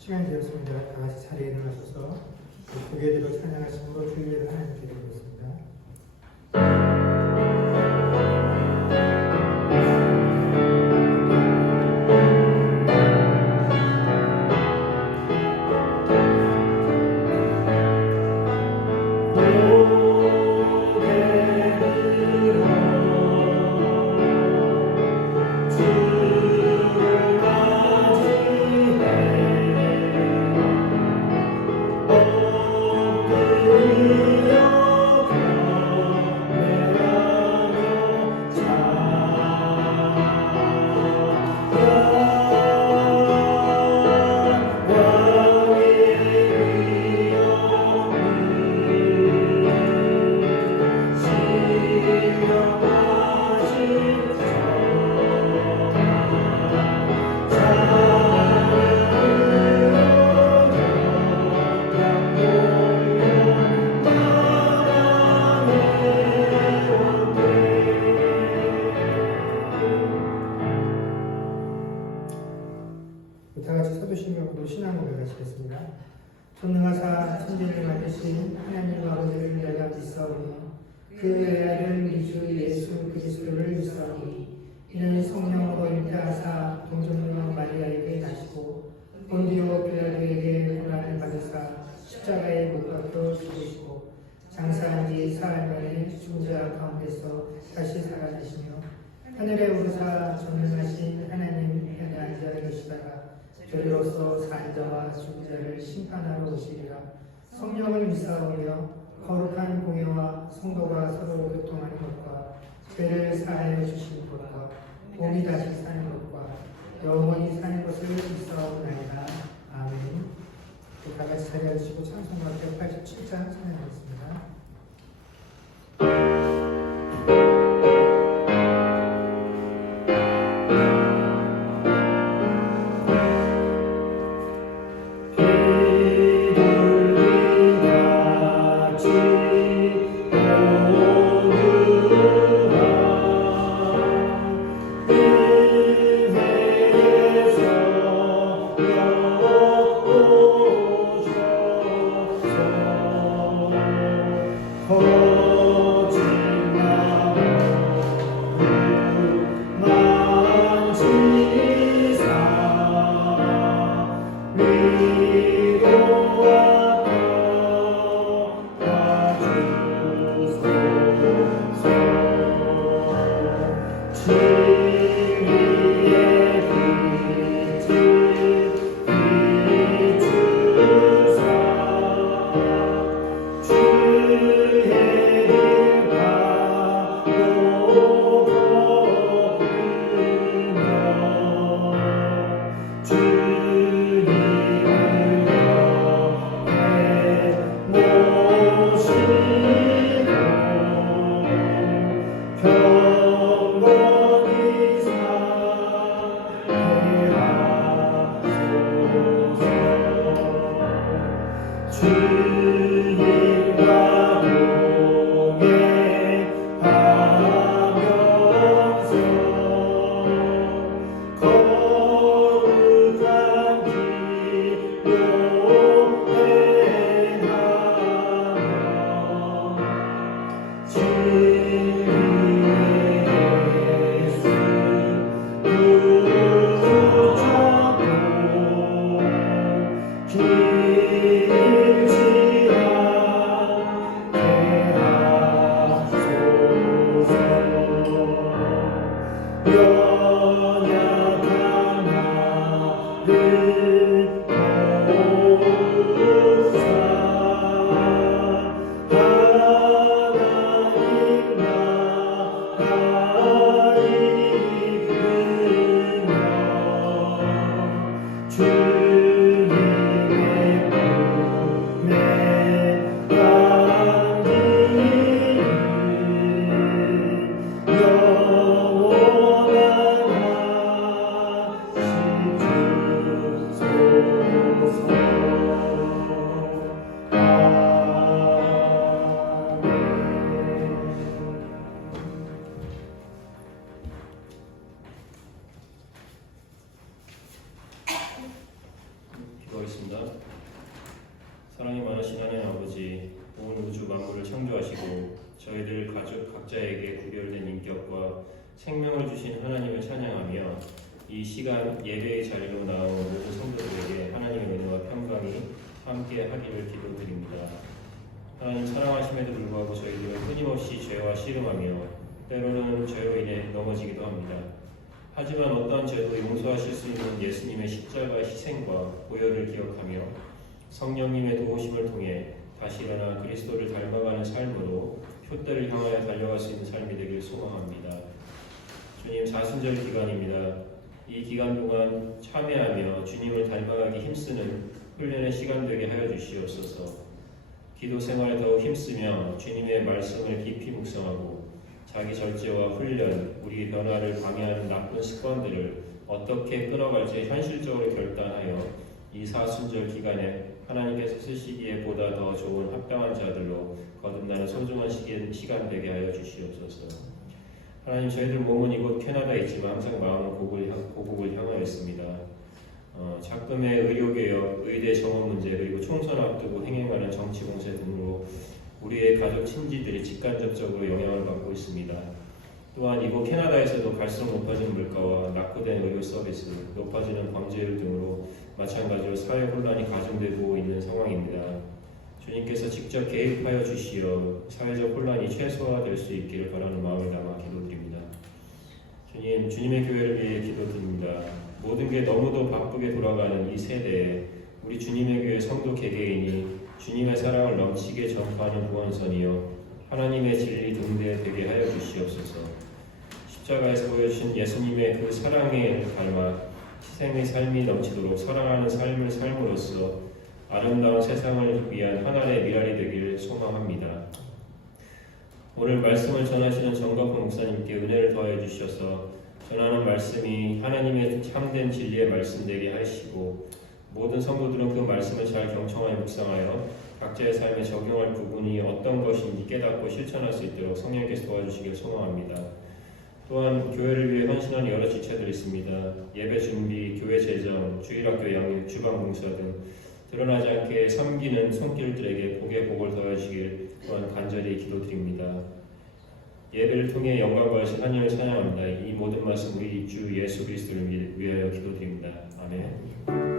시간이 되었습니다. 다 같이 자리에 일어나셔서 고개들로 찬양하심으로 주의를 하나님께 드리겠습니다. 전능하사 천지를 만드신 하나님 아버지를 내가 믿사오니 그 외아들 우리 주 예수 그리스도를 믿사오니 이는 성령으로 잉태하사 동정녀 마리아에게 나시고 본디오 빌라도에게 고난을 받으사 십자가에 못 박혀 죽으시고 장사한 지 사흘 만에 죽은 자 가운데서 다시 살아나시며 하늘에 오르사 전능하신 하나님 편에 앉아 계시다가 저리로서 산 자와 죽은 자를 심판하러 오시리라. 성령을 믿사오며 거룩한 공예와 성도가 서로 교통하는 것과 죄를 사하여 주시는 것과 몸이 다시 사는 것과 영원히 사는 것을 믿사오나이다. 아멘. 다 같이 자리해 주시고 찬송가 187장 찬양하겠습니다. 길 기도하겠습니다. 사랑이 많으신 하나님 아버지, 온 우주 만물을 창조하시고 저희들 가족 각자에게 구별된 인격과 생명을 주신 하나님을 찬양하며 이 시간 예배의 자리로 나온 모든 성도들에게 하나님의 은혜와 평강이 함께 하기를 기도드립니다. 하나님 사랑하심에도 불구하고 저희들은 끊임없이 죄와 씨름하며 때로는 죄로 인해 넘어지기도 합니다. 하지만 어떠한 죄도 용서하실 수 있는 예수님의 십자가의 희생과 보혈을 기억하며 성령님의 도우심을 통해 다시 일어나 그리스도를 닮아가는 삶으로 표대를 향하여 달려갈 수 있는 삶이 되길 소망합니다. 주님, 사순절 기간입니다. 이 기간 동안 참여하며 주님을 닮아가기 힘쓰는 훈련의 시간 되게 하여 주시옵소서. 기도 생활에 더욱 힘쓰며 주님의 말씀을 깊이 묵상하고 자기 절제와 훈련, 우리 변화를 방해하는 나쁜 습관들을 어떻게 끊어갈지 현실적으로 결단하여 이 사순절 기간에 하나님께서 쓰시기에 보다 더 좋은 합당한 자들로 거듭나는 소중한 시간 되게 하여 주시옵소서. 하나님, 저희들 몸은 이곳 캐나다에 있지만 항상 마음은 고국을 향하여 있습니다. 작금의 의료개혁, 의대 정원 문제, 그리고 총선 앞두고 행해가는 정치공세 등으로 우리의 가족 친지들이 직간접적으로 영향을 받고 있습니다. 또한 이곳 캐나다에서도 갈수록 높아지는 물가와 낙후된 의료 서비스, 높아지는 범죄율 등으로 마찬가지로 사회 혼란이 가중되고 있는 상황입니다. 주님께서 직접 개입하여 주시어 사회적 혼란이 최소화될 수 있기를 바라는 마음을 담아 기도드립니다. 주님, 주님의 교회를 위해 기도드립니다. 모든 게 너무도 바쁘게 돌아가는 이 세대에 우리 주님의 교회 성도 개개인이 주님의 사랑을 넘치게 전파하는 구원선이요 하나님의 진리 등대 되게 하여 주시옵소서. 십자가에서 보여주신 예수님의 그 사랑에 닮아 희생의 삶이 넘치도록 사랑하는 삶을 삶으로써 아름다운 세상을 위한 하나의 미랄이 되기를 소망합니다. 오늘 말씀을 전하시는 정갑훈 목사님께 은혜를 더해 주셔서 전하는 말씀이 하나님의 참된 진리의 말씀 되게 하시고 모든 성도들은 그 말씀을 잘 경청하여 묵상하여 각자의 삶에 적용할 부분이 어떤 것인지 깨닫고 실천할 수 있도록 성령께서 도와주시길 소망합니다. 또한 교회를 위해 헌신하는 여러 지체들이 있습니다. 예배 준비, 교회 재정, 주일학교 양육, 주방 봉사 등 드러나지 않게 섬기는 손길들에게 복의 복을 더하시길 또한 간절히 기도드립니다. 예배를 통해 영광 받으신 하나님을 찬양합니다. 이 모든 말씀 우리 주 예수 그리스도를 위하여 기도드립니다. 아멘.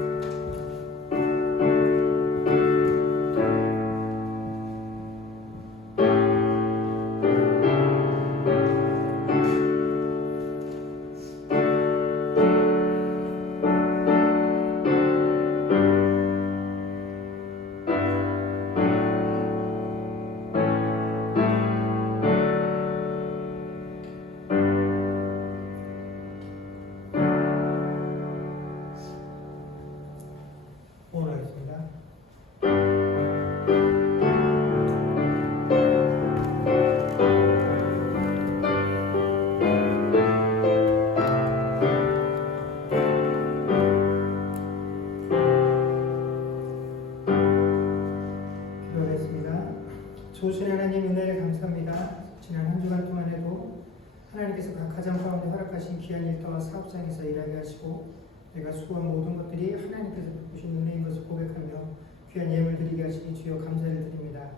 좋으신 하나님 은혜를 감사합니다. 지난 한 주간 동안에도 하나님께서 각 가정 가운데 허락하신 귀한 일터와 사업장에서 일하게 하시고 내가 수고한 모든 것들이 하나님께서 베푸신 은혜인 것을 고백하며 귀한 예물 드리게 하시니 주여 감사를 드립니다.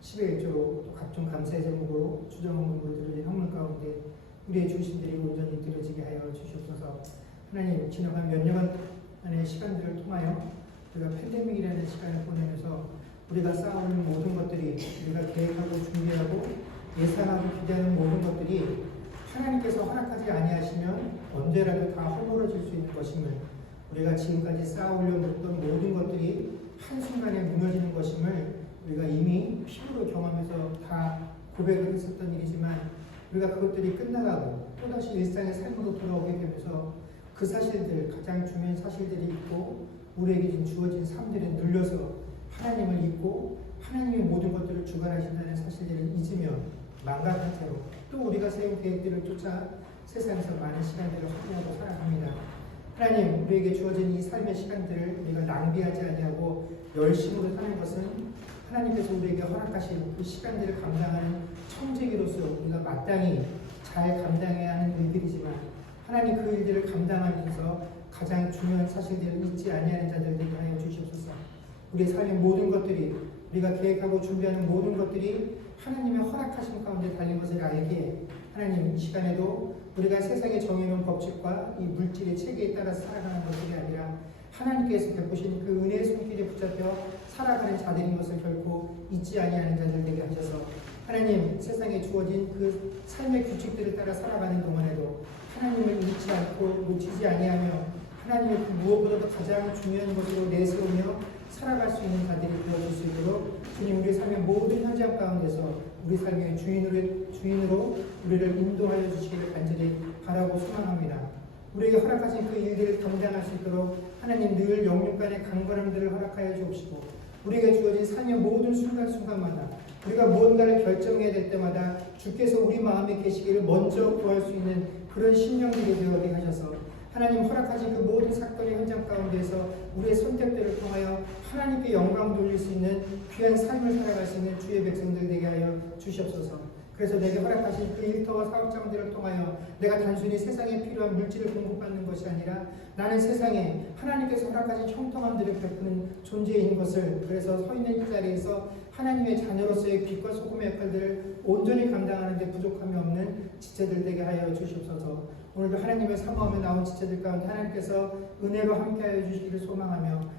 10의 1조로 또 각종 감사의 제목으로 주정한 물들을 현물 가운데 우리의 주신들이 온전히 드려지게 하여 주시옵소서. 하나님, 지나간 몇 년간의 시간들을 통하여 우리가 팬데믹이라는 시간을 보내면서 우리가 쌓아오는 모든 것들이, 우리가 계획하고 준비하고 예상하고 기대하는 모든 것들이 하나님께서 허락하지 아니하시면 언제라도 다 허물어질 수 있는 것임을, 우리가 지금까지 쌓아오려고 했던 모든 것들이 한순간에 무너지는 것임을 우리가 이미 피부로 경험해서 다 고백을 했었던 일이지만 우리가 그것들이 끝나가고 또다시 일상의 삶으로 돌아오게 되면서 그 사실들, 가장 중요한 사실들이 있고 우리에게 주어진 삶들에 눌려서 하나님을 잊고 하나님의 모든 것들을 주관하신다는 사실들을 잊으며 망각한 채로 또 우리가 세운 계획들을 쫓아 세상에서 많은 시간들을 허비하고 살아갑니다. 하나님, 우리에게 주어진 이 삶의 시간들을 우리가 낭비하지 아니하고 열심으로 사는 것은 하나님께서 우리에게 허락하신 그 시간들을 감당하는 청지기로서 우리가 마땅히 잘 감당해야 하는 일들이지만 하나님 그 일들을 감당하면서 가장 중요한 사실들을 잊지 아니하는 자들 되게 하여 주시옵소서. 우리의 삶의 모든 것들이, 우리가 계획하고 준비하는 모든 것들이 하나님의 허락하심 가운데 달린 것을 알기에 하나님, 이 시간에도 우리가 세상에 정해놓은 법칙과 이 물질의 체계에 따라 살아가는 것들이 아니라 하나님께서 베푸신 그 은혜의 손길에 붙잡혀 살아가는 자들인 것을 결코 잊지 아니하는 자들 되게 하셔서 하나님, 세상에 주어진 그 삶의 규칙들을 따라 살아가는 동안에도 하나님을 잊지 않고 놓치지 아니하며 하나님의 그 무엇보다도 가장 중요한 것으로 내세우며 살아갈 수 있는 자들이 되어줄 수 있도록 주님, 우리 삶의 모든 현장 가운데서 우리 삶의 주인으로 우리를 인도하여 주시기를 간절히 바라고 소망합니다. 우리에게 허락하신 그 일들을 감당할 수 있도록 하나님, 늘 영육간의 강건함들을 허락하여 주옵시고 우리에게 주어진 삶의 모든 순간순간마다 우리가 무언가를 결정해야 될 때마다 주께서 우리 마음에 계시기를 먼저 구할 수 있는 그런 심령들이 되어게 하셔서 하나님 허락하신 그 모든 사건의 현장 가운데서 우리의 선택들을 통하여 하나님께 영광 돌릴 수 있는 귀한 삶을 살아갈 수 있는 주의 백성들 되게 하여 주시옵소서. 그래서 내게 허락하신 그 일터와 사업장들을 통하여 내가 단순히 세상에 필요한 물질을 공급받는 것이 아니라 나는 세상에 하나님께서 허락하신 형통함들을 베푸는 존재인 것을, 그래서 서 있는 이 자리에서 하나님의 자녀로서의 빛과 소금의 역할들을 온전히 감당하는 데 부족함이 없는 지체들 되게 하여 주시옵소서. 오늘도 하나님의 사모하며 나온 지체들 가운데 하나님께서 은혜로 함께하여 주시기를 소망하며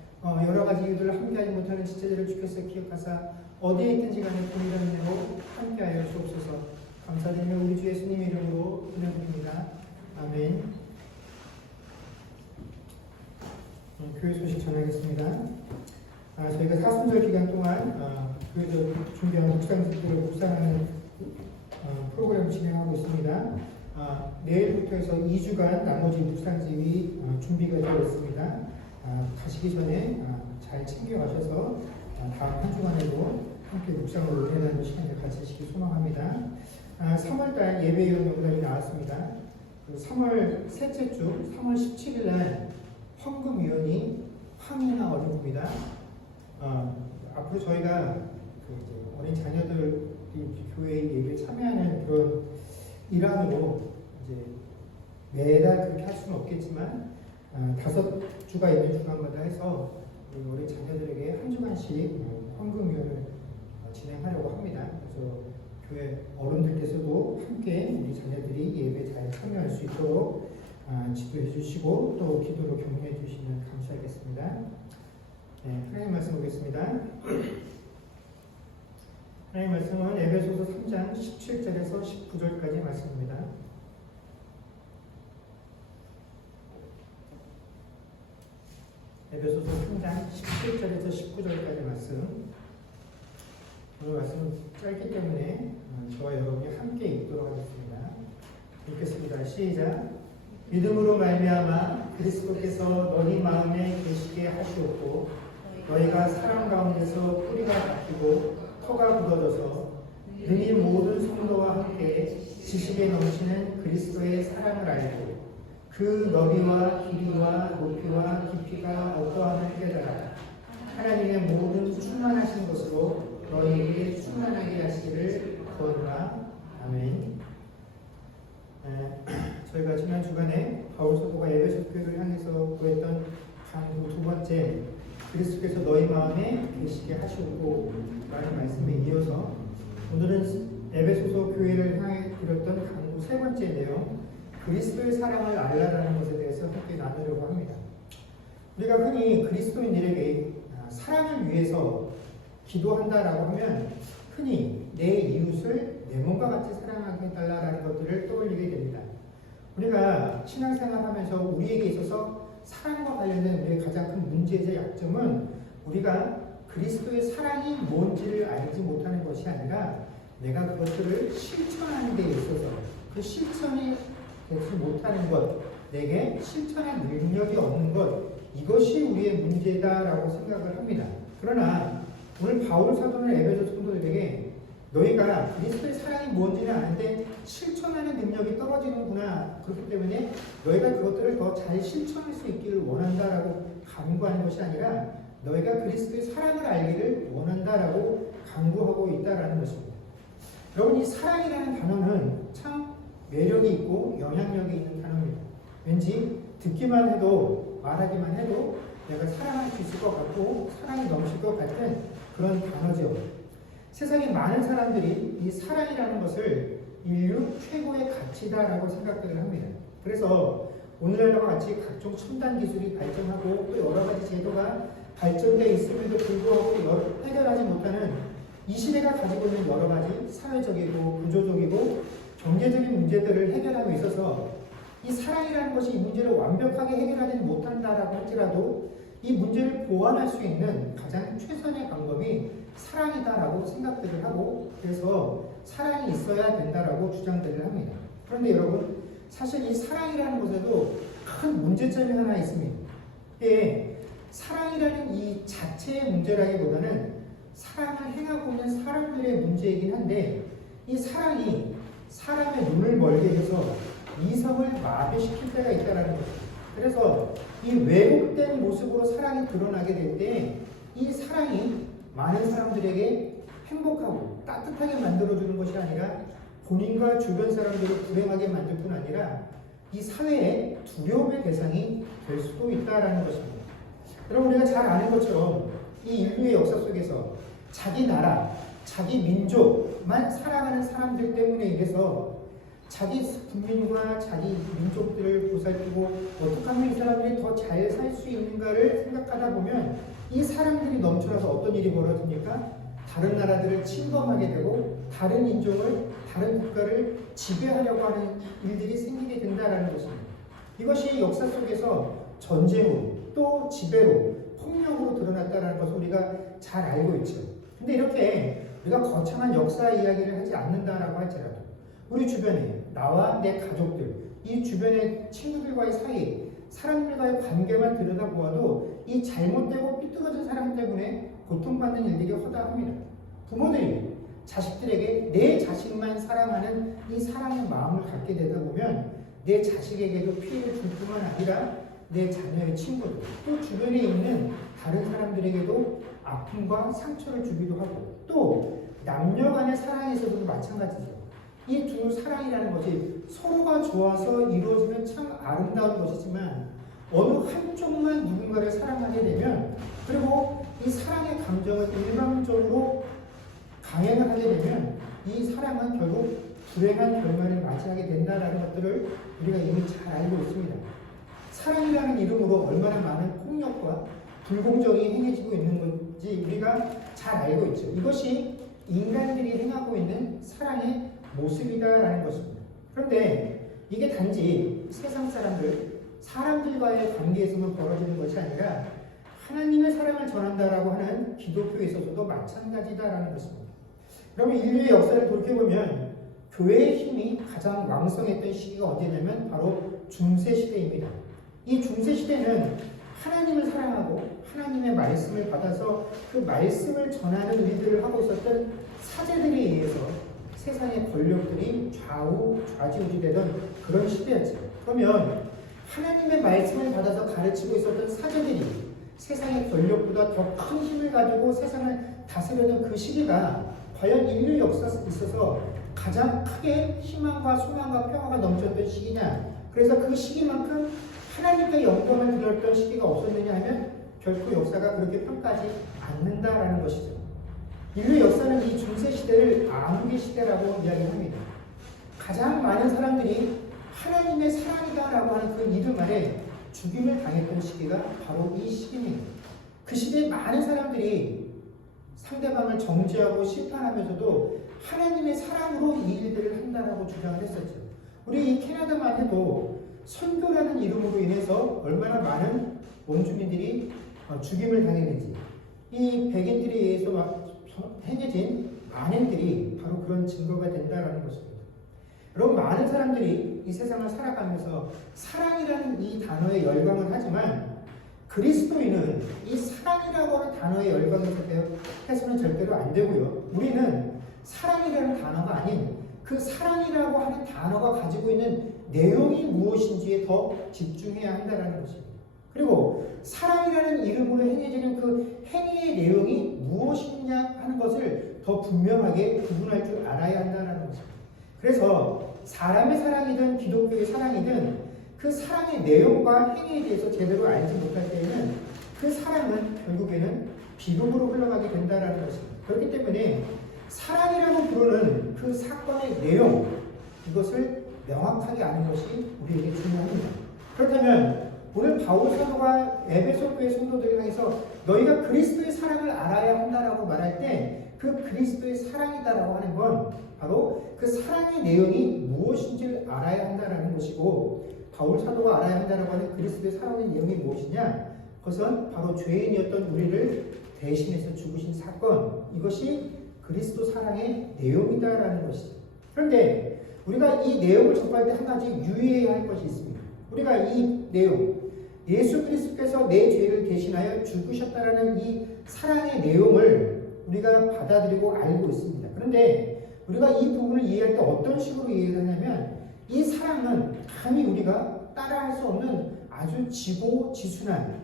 여러 가지 이유들로 함께하지 못하는 지체들을 주께서 기억하사 어디에 있든지 간에 동일한 은혜로 함께하여 주옵소서. 감사드리며 우리 주 예수님의 이름으로 기도드립니다. 아멘. 교회 소식 전하겠습니다. 저희가 사순절 기간 동안 교회에서 준비한 묵상들을 묵상하는 프로그램을 진행하고 있습니다. 내일부터 해서 2주간 나머지 묵상집이 준비가 되어 있습니다. 가시기 전에 잘 챙겨가셔서 다음 한 주간에도 함께 묵상으로 은혜나누는 시간을 가지시기 소망합니다. 3월달 예배위원 명단이 나왔습니다. 3월 셋째 주 3월 17일 날 헌금위원이 황인아 어린입니다. 앞으로 저희가 어린 자녀들이 교회 예배에 참여하는 그런 일환으로 이제 매달 그렇게 할 수는 없겠지만 5주가 있는 주간마다 해서 어린 자녀들에게 한 주간씩 헌금위원을 진행하려고 합니다. 그래서 교회 어른들께서도 함께 우리 자녀들이 예배 잘 참여할 수 있도록 지도해 주시고 또 기도로 격려해 주시면 감사하겠습니다. 네, 하나님 말씀 보겠습니다. 하나님 말씀은 에베소서 3장 17절에서 19절까지 말씀입니다. 에베소서 3장 17절에서 19절까지 말씀. 오늘 말씀은 짧기 때문에 저와 여러분이 함께 읽도록 하겠습니다. 읽겠습니다. 시작. 믿음으로 말미암아 그리스도께서 너희 마음에 계시게 하시옵고 너희가 사랑 가운데서 뿌리가 바뀌고 터가 굳어져서 능히 모든 성도와 함께 지식에 넘치는 그리스도의 사랑을 알고 그 너비와 길이와 높이와 깊이가 어떠함을 깨달아 하나님의 모든 충만하신 것으로 너희에게 충만하게 하시기를 구하노라. 아멘. 저희가 지난 주간에 바울 사도가 에베소 교회를 향해서 구했던 강구 두 번째, 그리스도께서 너희 마음에 계시게 하시고 라는 말씀에 이어서 오늘은 에베소서 교회를 향해 드렸던 강구 세 번째 내용, 그리스도의 사랑을 알라라는 것에 대해서 함께 나누려고 합니다. 우리가 흔히 그리스도인들에게 사랑을 위해서 기도한다라고 하면 흔히 내 이웃을 내 몸과 같이 사랑하게 해달라는 것들을 떠올리게 됩니다. 우리가 신앙생활하면서 우리에게 있어서 사랑과 관련된 우리의 가장 큰 문제이자 약점은 우리가 그리스도의 사랑이 뭔지를 알지 못하는 것이 아니라 내가 그것들을 실천하는 데 있어서 그 실천이 되지 못하는 것, 내게 실천할 능력이 없는 것, 이것이 우리의 문제다라고 생각을 합니다. 그러나 오늘 바울 사도는 에베소 성도들에게 너희가 그리스도의 사랑이 뭔지는 아는데 실천하는 능력이 떨어지는구나. 그렇기 때문에 너희가 그것들을 더 잘 실천할 수 있기를 원한다라고 간구하는 것이 아니라 너희가 그리스도의 사랑을 알기를 원한다라고 간구하고 있다라는 것입니다. 여러분, 이 사랑이라는 단어는 참 매력이 있고 영향력이 있는 단어입니다. 왠지 듣기만 해도 말하기만 해도 내가 사랑할 수 있을 것 같고 사랑이 넘칠 것 같은 그런 단어죠. 세상에 많은 사람들이 이 사랑이라는 것을 인류 최고의 가치다라고 생각들을 합니다. 그래서 오늘날과 같이 각종 첨단 기술이 발전하고 또 여러 가지 제도가 발전되어 있음에도 불구하고 해결하지 못하는 이 시대가 가지고 있는 여러 가지 사회적이고 구조적이고 경제적인 문제들을 해결함에 있어서 이 사랑이라는 것이 이 문제를 완벽하게 해결하지 못한다라고 할지라도 이 문제를 보완할 수 있는 가장 최선의 방법이 사랑이다라고 생각들을 하고 그래서 사랑이 있어야 된다라고 주장들을 합니다. 그런데 여러분 사실 이 사랑이라는 것에도 큰 문제점이 하나 있습니다. 이게 사랑이라는 이 자체의 문제라기보다는 사랑을 행하고 있는 사람들의 문제이긴 한데 이 사랑이 사람의 눈을 멀게 해서 이성을 마비시킬 때가 있다는 것입니다. 그래서 이 왜곡된 모습으로 사랑이 드러나게 될 때 이 사랑이 많은 사람들에게 행복하고 따뜻하게 만들어주는 것이 아니라 본인과 주변 사람들을 불행하게 만들 뿐 아니라 이 사회의 두려움의 대상이 될 수도 있다는 것입니다. 여러분 우리가 잘 아는 것처럼 이 인류의 역사 속에서 자기 나라, 자기 민족만 사랑하는 사람들 때문에 인해서 자기 국민과 자기 민족들을 보살피고 어떻게 하면 이 사람들이 더 잘 살 수 있는가를 생각하다 보면 이 사람들이 넘쳐나서 어떤 일이 벌어집니까? 다른 나라들을 침범하게 되고 다른 인종을, 다른 국가를 지배하려고 하는 일들이 생기게 된다는 것입니다. 이것이 역사 속에서 전쟁으로 또 지배로 폭력으로 드러났다는 것을 우리가 잘 알고 있죠. 근데 이렇게 우리가 거창한 역사 이야기를 하지 않는다라고 할지라도 우리 주변에 나와 내 가족들, 이 주변의 친구들과의 사이, 사람들과의 관계만 들여다보아도 이 잘못되고 삐뚤어진 사람 때문에 고통받는 일들이 허다합니다. 부모들이 자식들에게 내 자식만 사랑하는 이 사랑의 마음을 갖게 되다 보면 내 자식에게도 피해를 줄 뿐만 아니라 내 자녀의 친구들, 또 주변에 있는 다른 사람들에게도 아픔과 상처를 주기도 하고 또 남녀 간의 사랑에서도 마찬가지죠. 이 두 사랑이라는 것이 서로가 좋아서 이루어지면 참 아름다운 것이지만 어느 한쪽만 누군가를 사랑하게 되면 그리고 이 사랑의 감정을 일방적으로 강행을 하게 되면 이 사랑은 결국 불행한 결말을 맞이하게 된다는 것들을 우리가 이미 잘 알고 있습니다. 사랑이라는 이름으로 얼마나 많은 폭력과 불공정이 행해지고 있는 건지 우리가 잘 알고 있죠. 이것이 인간들이 행하고 있는 사랑의 모습이다라는 것입니다. 그런데 이게 단지 세상 사람들과의 관계에서만 벌어지는 것이 아니라 하나님의 사랑을 전한다라고 하는 기독교에 있어서도 마찬가지다라는 것입니다. 그러면 인류의 역사를 돌이켜보면 교회의 힘이 가장 왕성했던 시기가 언제냐면 바로 중세시대입니다. 이 중세시대는 하나님을 사랑하고 하나님의 말씀을 받아서 그 말씀을 전하는 일들을 하고 있었던 사제들에 의해서 세상의 권력들이 좌지우지되던 그런 시대였죠. 그러면 하나님의 말씀을 받아서 가르치고 있었던 사제들이 세상의 권력보다 더 큰 힘을 가지고 세상을 다스려던 그 시기가 과연 인류 역사에 있어서 가장 크게 희망과 소망과 평화가 넘쳤던 시기냐? 그래서 그 시기만큼 하나님께 영광을 드렸던 시기가 없었느냐 하면 결코 역사가 그렇게 평가하지 않는다라는 것이죠. 인류 역사는 이 중세시대를 암흑의 시대라고 이야기합니다. 가장 많은 사람들이 하나님의 사랑이다라고 하는 그 이름 아래 죽임을 당했던 시기가 바로 이 시기입니다. 그 시대에 많은 사람들이 상대방을 정죄하고 심판하면서도 하나님의 사랑으로 이 일들을 한다라고 주장을 했었죠. 우리 이 캐나다만 해도 선교라는 이름으로 인해서 얼마나 많은 원주민들이 죽임을 당했는지 이 백인들에 의해서 행해진 만행들이 바로 그런 증거가 된다는 것입니다. 여러분 많은 사람들이 이 세상을 살아가면서 사랑이라는 이 단어에 열광을 하지만 그리스도인은 이 사랑이라고 하는 단어에 열광해서는 절대로 안 되고요. 우리는 사랑이라는 단어가 아닌 그 사랑이라고 하는 단어가 가지고 있는 내용이 무엇인지에 더 집중해야 한다는 것입니다. 그리고 사랑이라는 이름으로 행해지는 그 행위의 내용이 무엇이냐 하는 것을 더 분명하게 구분할 줄 알아야 한다는 것입니다. 그래서 사람의 사랑이든 기독교의 사랑이든 그 사랑의 내용과 행위에 대해서 제대로 알지 못할 때에는 결국에는 비극으로 흘러가게 된다는 것입니다. 그렇기 때문에 사랑이라고 부르는 그 사건의 내용, 이것을 명확하게 아는 것이 우리에게 중요합니다. 그렇다면 오늘 바울 사도가 에베소 교회 성도들을 향해서 너희가 그리스도의 사랑을 알아야 한다라고 말할 때 그 그리스도의 사랑이다라고 하는 건 바로 그 사랑의 내용이 무엇인지를 알아야 한다라는 것이고, 바울 사도가 알아야 한다라고 하는 그리스도의 사랑의 내용이 무엇이냐? 그것은 바로 죄인이었던 우리를 대신해서 죽으신 사건, 이것이 그리스도 사랑의 내용이다라는 것이죠. 그런데 우리가 이 내용을 접할 때 한 가지 유의해야 할 것이 있습니다. 우리가 이 내용, 예수 그리스도께서 내 죄를 대신하여 죽으셨다라는 이 사랑의 내용을 우리가 받아들이고 알고 있습니다. 그런데 우리가 이 부분을 이해할 때 어떤 식으로 이해를 하냐면, 이 사랑은 감히 우리가 따라할 수 없는 아주 지고지순한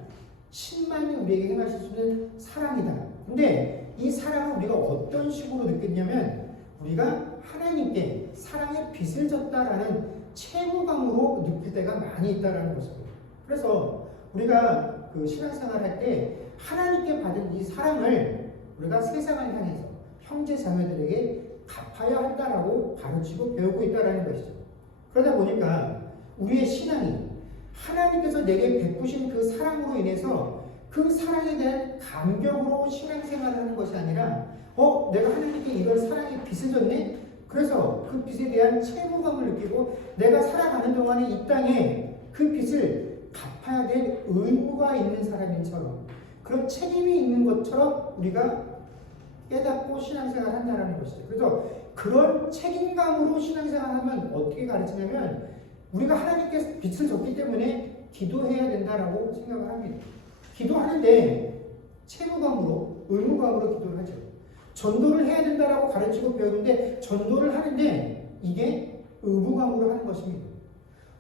신만이 우리에게 행하실 수 있는 사랑이다. 근데 이 사랑을 우리가 어떤 식으로 느꼈냐면, 우리가 하나님께 사랑의 빚을 졌다라는 채무감으로 느낄 때가 많이 있다라는 것입니다. 그래서 우리가 그 신앙생활 할 때 하나님께 받은 이 사랑을 우리가 세상을 향해서 형제 자매들에게 갚아야 한다라고 가르치고 배우고 있다라는 것이죠. 그러다 보니까 우리의 신앙이 하나님께서 내게 베푸신 그 사랑으로 인해서 그 사랑에 대한 감격으로 신앙생활을 하는 것이 아니라, 내가 하나님께 이걸 사랑의 빚을 졌네? 그래서 그 빚에 대한 채무감을 느끼고 내가 살아가는 동안에 이 땅에 그 빚을 갚아야 될 의무가 있는 사람인처럼, 그런 책임이 있는 것처럼 우리가 깨닫고 신앙생활을 한다는 것이죠. 그래서 그런 책임감으로 신앙생활하면 어떻게 가르치냐면, 우리가 하나님께 빚을 졌기 때문에 기도해야 된다라고 생각을 합니다. 기도하는데 채무감으로, 의무감으로 기도를 하죠. 전도를 해야 된다라고 가르치고 배우는데 전도를 하는데 이게 의무감으로 하는 것입니다.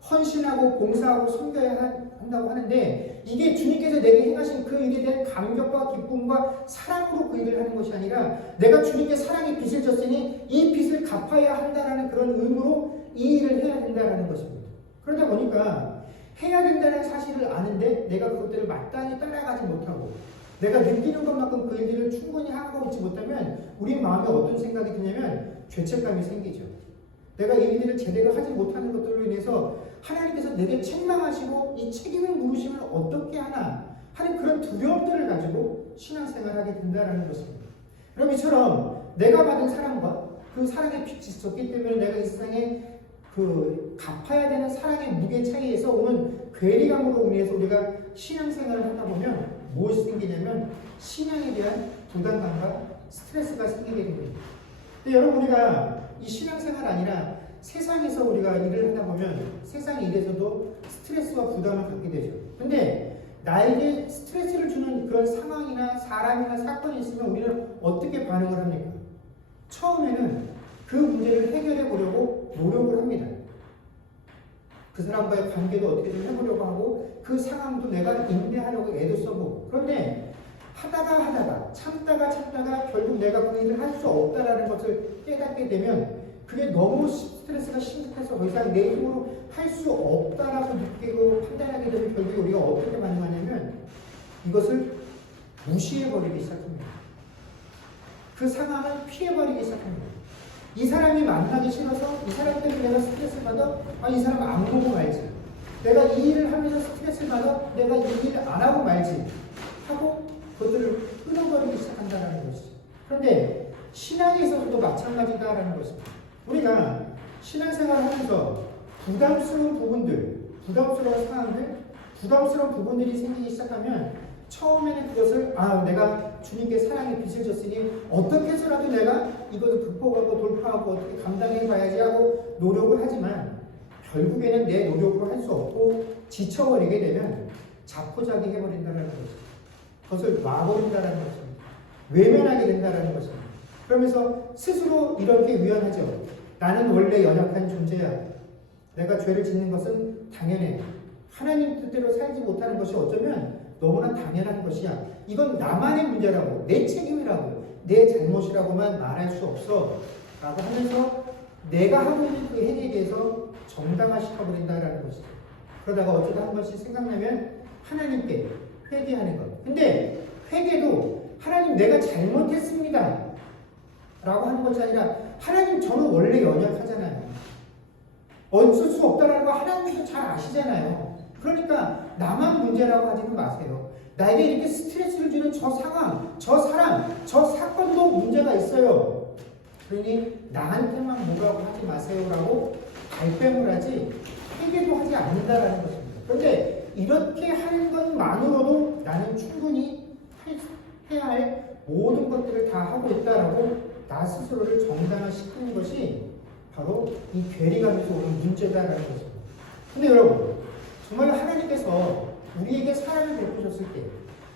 헌신하고 봉사하고 섬겨야 한다고 하는데 이게 주님께서 내게 행하신 그 일에 대한 감격과 기쁨과 사랑으로 그 일을 하는 것이 아니라, 내가 주님께 사랑의 빚을 졌으니 이 빚을 갚아야 한다라는 그런 의무로 이 일을 해야 된다라는 것입니다. 그러다 보니까 해야 된다는 사실을 아는데 내가 그것들을 마땅히 따라가지 못하고 내가 느끼는 것만큼 그 일들을 충분히 하고 있지 못하면 우리 마음에 어떤 생각이 드냐면 죄책감이 생기죠. 내가 이 일들을 제대로 하지 못하는 것들로 인해서 하나님께서 내게 책망하시고 이 책임을 물으시면 어떻게 하나 하는 그런 두려움들을 가지고 신앙생활을 하게 된다는 것입니다. 그럼 이처럼 내가 받은 사랑과 그 사랑의 빚이 있었기 때문에 내가 이 세상에 그 갚아야 되는 사랑의 무게 차이에서 오는 괴리감으로 인해서 우리가 신앙생활을 하다 보면 무엇이 생기냐면 신앙에 대한 부담감과 스트레스가 생기게 됩니다. 근데 여러분, 우리가 이 신앙생활 아니라 세상에서 우리가 일을 하다 보면 세상 일에서도 스트레스와 부담을 갖게 되죠. 근데 나에게 스트레스를 주는 그런 상황이나 사람이나 사건이 있으면 우리는 어떻게 반응을 합니까? 처음에는 그 문제를 해결해 보려고 노력을 합니다. 그 사람과의 관계도 어떻게든 해보려고 하고 그 상황도 내가 인내하려고 애도 써보고, 그런데 하다가 참다가 결국 내가 그 일을 할 수 없다라는 것을 깨닫게 되면 그게 너무 스트레스가 심각해서 더 이상 내 힘으로 할 수 없다라고 느끼고 판단하게 되면 결국 우리가 어떻게 반응하냐면 이것을 무시해버리기 시작합니다. 그 상황을 피해버리기 시작합니다. 이 사람이 만나기 싫어서 이 사람 때문에 내가 스트레스를 받아 이 사람 안 보고 말지, 내가 이 일을 하면서 스트레스를 받아 내가 이 일을 안 하고 말지 하고 그것들을 끊어버리기 시작한다는 것이죠. 그런데 신앙에서도 마찬가지다라는 것입니다. 우리가 신앙생활을 하면서 부담스러운 부분들, 부담스러운 상황들, 부담스러운 부분들이 생기기 시작하면 처음에는 그것을 내가 주님께 사랑의 빚을 졌으니 어떻게 해서라도 내가 이것을 극복하고 돌파하고 어떻게 감당해 봐야지 하고 노력을 하지만 결국에는 내 노력으로 할 수 없고 지쳐버리게 되면 자포자기 해버린다는 것입니다. 그것을 놔버린다는 것입니다. 외면하게 된다는 것입니다. 그러면서 스스로 이렇게 위안하죠. 나는 원래 연약한 존재야. 내가 죄를 짓는 것은 당연해. 하나님 뜻대로 살지 못하는 것이 어쩌면 너무나 당연한 것이야. 이건 나만의 문제라고, 내 책임이라고, 내 잘못이라고만 말할 수 없어 라고 하면서 내가 하고 있는 그 행위에 대해서 정당화시켜버린다라는 것이죠. 그러다가 어쩌다 한 번씩 생각나면 하나님께 회개하는 것. 근데 회개도 하나님 내가 잘못했습니다 라고 하는 것이 아니라 하나님 저는 원래 연약하잖아요. 어쩔 수 없다라는 거 하나님도 잘 아시잖아요. 그러니까 나만 문제라고 하지는 마세요. 나에게 이렇게 스트레스를 주는 저 상황, 저 사람, 저 사건도 문제가 있어요. 그러니 나한테만 뭐라고 하지 마세요라고 발뺌을 하지 회개도 하지 않는다라는 것입니다. 그런데 이렇게 하는 것만으로도 나는 충분히 해야 할 모든 것들을 다 하고 있다라고 나 스스로를 정당화시키는 것이 바로 이 괴리감에서 오는 문제다라는 것입니다. 근데 여러분, 정말 하나님께서 우리에게 사랑을 베푸셨을 때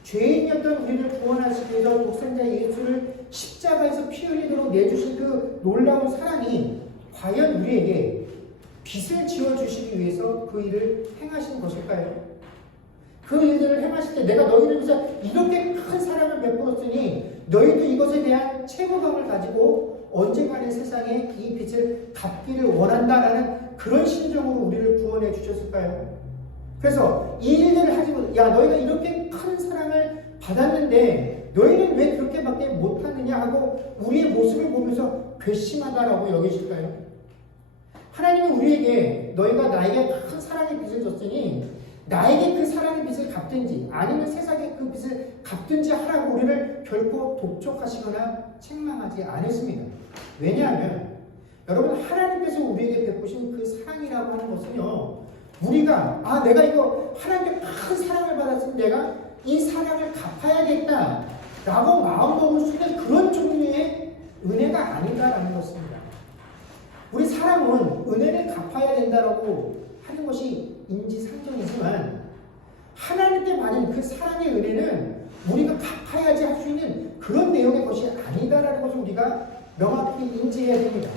죄인이었던 우리를 구원하시기 위해서 독생자 예수를 십자가에서 피 흘리도록 내주신 그 놀라운 사랑이 과연 우리에게 빚을 지어주시기 위해서 그 일을 행하신 것일까요? 그 일들을 행하실 때 내가 너희를 위해서 이렇게 큰 사랑을 베풀었으니 너희도 이것에 대한 채무감을 가지고 언젠가는 세상에 이 빚을 갚기를 원한다라는 그런 심정으로 우리를 구원해 주셨을까요? 그래서 이 일들을 하지 못, 야 너희가 이렇게 큰 사랑을 받았는데 너희는 왜 그렇게밖에 못하느냐 하고 우리의 모습을 보면서 괘씸하다라고 여기실까요? 하나님은 우리에게 너희가 나에게 큰 사랑의 빚을 줬으니 나에게 그 사랑의 빚을 갚든지 아니면 세상에 그 빚을 갚든지 하라고 우리를 결코 독촉하시거나 책망하지 않으십니다. 왜냐하면 여러분 하나님께서 우리에게 베푸신 그 사랑이라고 하는 것은요 우리가 내가 이거 하나님께 큰 사랑을 받았으면 내가 이 사랑을 갚아야겠다 라고 마음먹을 수 있는 그런 종류의 은혜가 아닌가라는 것입니다. 우리 사람은 은혜를 갚아야 된다라고 하는 것이 인지상정이지만 하나님께 받은 그 사랑의 은혜는 우리가 갚아야지 할 수 있는 그런 내용의 것이 아니다라는 것을 우리가 명확히 인지해야 됩니다.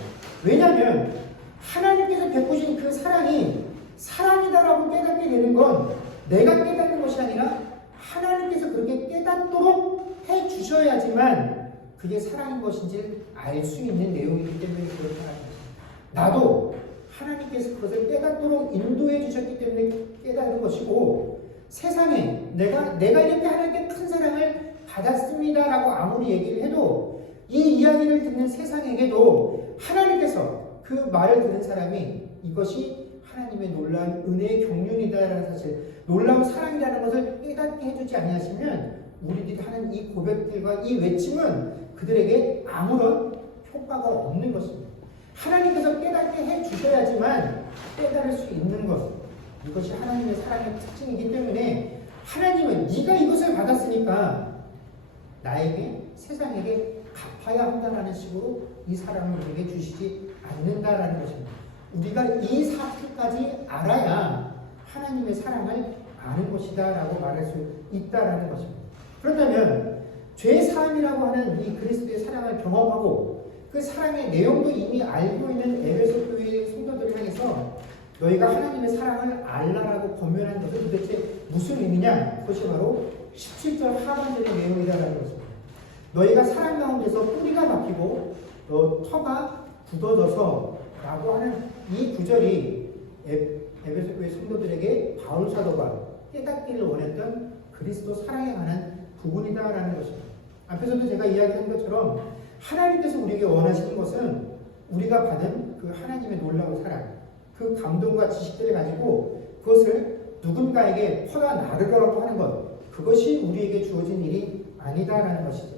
왜냐하면 하나님께서 베푸신 그 사랑이 사랑이다라고 깨닫게 되는 건 내가 깨닫는 것이 아니라 하나님께서 그렇게 깨닫도록 해주셔야지만 그게 사랑인 것인지 알 수 있는 내용이기 때문에 그렇다는 것입니다. 나도 하나님께서 그것을 깨닫도록 인도해 주셨기 때문에 깨닫는 것이고 세상에 내가 이렇게 하나님께 큰 사랑을 받았습니다라고 아무리 얘기를 해도 이 이야기를 듣는 세상에게도 하나님께서 그 말을 듣는 사람이 이것이 하나님의 놀라운 은혜의 경륜이다라는 사실, 놀라운 사랑이라는 것을 깨닫게 해주지 아니하시면 우리들이 하는 이 고백들과 이 외침은 그들에게 아무런 효과가 없는 것입니다. 하나님께서 깨닫게 해주셔야지만 깨달을 수 있는 것, 이것이 하나님의 사랑의 특징이기 때문에 하나님은 네가 이것을 받았으니까 나에게 세상에게 갚아야 한다는 식으로 이 사랑을 우리에게 주시지 않는다라는 것입니다. 우리가 이 사실까지 알아야 하나님의 사랑을 아는 것이다 라고 말할 수 있다라는 것입니다. 그렇다면 죄사함이라고 하는 이 그리스도의 사랑을 경험하고 그 사랑의 내용도 이미 알고 있는 에베소 교회의 성도들을 향해서 너희가 하나님의 사랑을 알라라고 권면한 것은 도대체 무슨 의미냐? 그것이 바로 17절 하반절의 내용이라는 것입니다. 너희가 사랑 가운데서 뿌리가 박히고 터가 굳어져서 라고 하는 이 구절이 에베소 교회 성도들에게 바울 사도가 깨닫기를 원했던 그리스도 사랑에 관한 부분이다라는 것입니다. 앞에서도 제가 이야기한 것처럼 하나님께서 우리에게 원하시는 것은 우리가 받은 그 하나님의 놀라운 사랑, 그 감동과 지식들을 가지고 그것을 누군가에게 퍼다 나르려고 하는 것, 그것이 우리에게 주어진 일이 아니다라는 것이죠.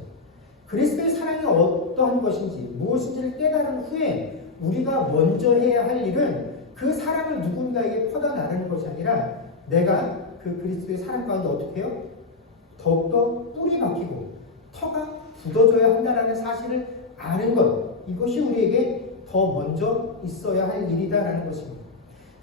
그리스도의 사랑이 어떠한 것인지 무엇인지를 깨달은 후에 우리가 먼저 해야 할 일은 그 사랑을 누군가에게 퍼다 나르는 것이 아니라 내가 그 그리스도의 사랑 가운데 어떻게 해요? 더욱더 뿌리 박히고 터가 굳어져야 한다는 사실을 아는 것, 이것이 우리에게 더 먼저 있어야 할 일이다라는 것입니다.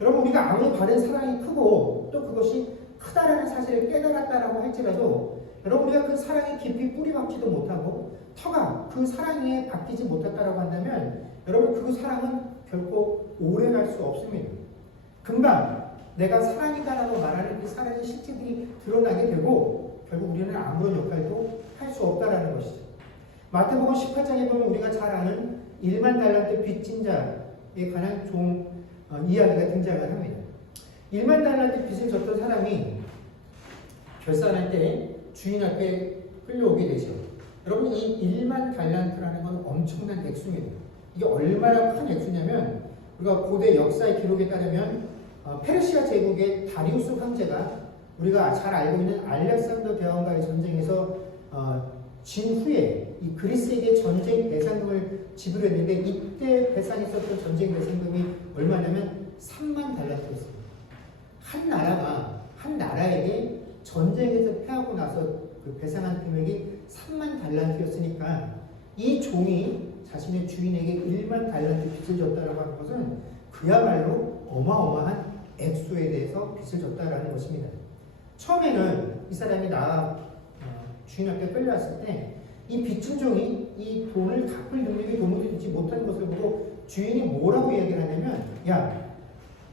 여러분, 우리가 아무리 바른 사랑이 크고 또 그것이 크다라는 사실을 깨달았다라고 할지라도 여러분, 우리가 그 사랑에 깊이 뿌리 박지도 못하고 터가 그 사랑에 박히지 못했다라고 한다면 여러분, 그 사랑은 결코 오래 갈 수 없습니다. 금방 내가 사랑이다라고 말하는 그 사랑의 실체들이 드러나게 되고 결국 우리는 아무런 역할도 할 수 없다라는 것이죠. 마태복음 18장에 보면 우리가 잘 아는 1만 달란트 빚진 자에 관한 이야기가 등장을 합니다. 1만 달란트 빚을 졌던 사람이 결산할 때 주인 앞에 끌려오게 되죠. 여러분 이 1만 달란트라는 건 엄청난 액수입니다. 이게 얼마나 큰 액수냐면 우리가 고대 역사의 기록에 따르면 페르시아 제국의 다리우스 황제가 우리가 잘 알고 있는 알렉산더 대왕과의 전쟁에서 진 후에 이 그리스에게 전쟁 배상금을 지불했는데 이때 배상했었던 전쟁 배상금이 얼마냐면 3만 달란트였습니다. 한 나라에게 전쟁에서 패하고 나서 그 배상한 금액이 3만 달란트였으니까 이 종이 자신의 주인에게 1만 달란트 빚을 졌다라고 하는 것은 그야말로 어마어마한 액수에 대해서 빚을 졌다라는 것입니다. 처음에는 이 사람이 주인 앞에 끌려왔을 때 이 빚진 종이 이 돈을 갚을 능력이 도무지 되지 못하는 것을 보고 주인이 뭐라고 이야기를 하냐면, 야,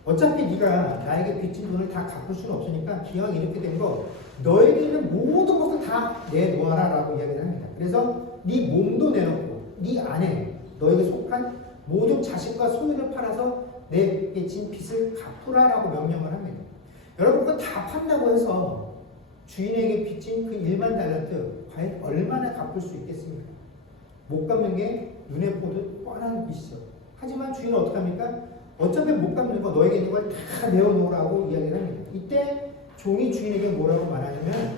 어차피 네가 나에게 빚진 돈을 다 갚을 수는 없으니까 기왕 이렇게 된 거 너에게 있는 모든 것을 다 내놓아라 라고 이야기를 합니다. 그래서 네 몸도 내놓고 네 아내, 너에게 속한 모든 자식과 소유를 팔아서 내게 진 빚을 갚으라 라고 명령을 합니다. 여러분 그거 다 판다고 해서 주인에게 빚진 그 1만 달란트 과연 얼마나 갚을 수 있겠습니까? 못 갚는 게 눈에 보듯 뻔한 빚이죠. 하지만 주인은 어떻게 합니까? 어차피 못 갚는 거 너에게 있는 걸 다 내어놓으라고 이야기를 합니다. 이때 종이 주인에게 뭐라고 말하냐면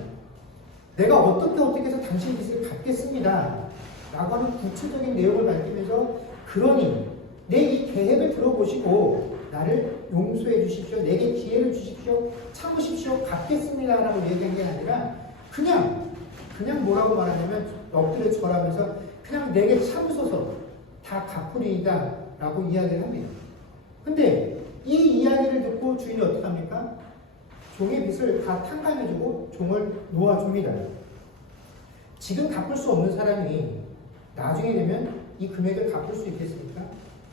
내가 어떻게 해서 당신 빚을 갚겠습니다 라고 하는 구체적인 내용을 밝히면서 그러니 내 이 계획을 들어보시고 나를 용서해 주십시오. 내게 기회를 주십시오. 참으십시오. 갚겠습니다 라고 얘기한 게 아니라 그냥 뭐라고 말하냐면 엎드려 절하면서 그냥 내게 참으소서 다 갚으리이다 라고 이야기를 합니다. 근데 이 이야기를 듣고 주인이 어떻게 합니까? 종의 빚을 다 탕감해주고 종을 놓아줍니다. 지금 갚을 수 없는 사람이 나중에 되면 이 금액을 갚을 수 있겠습니까?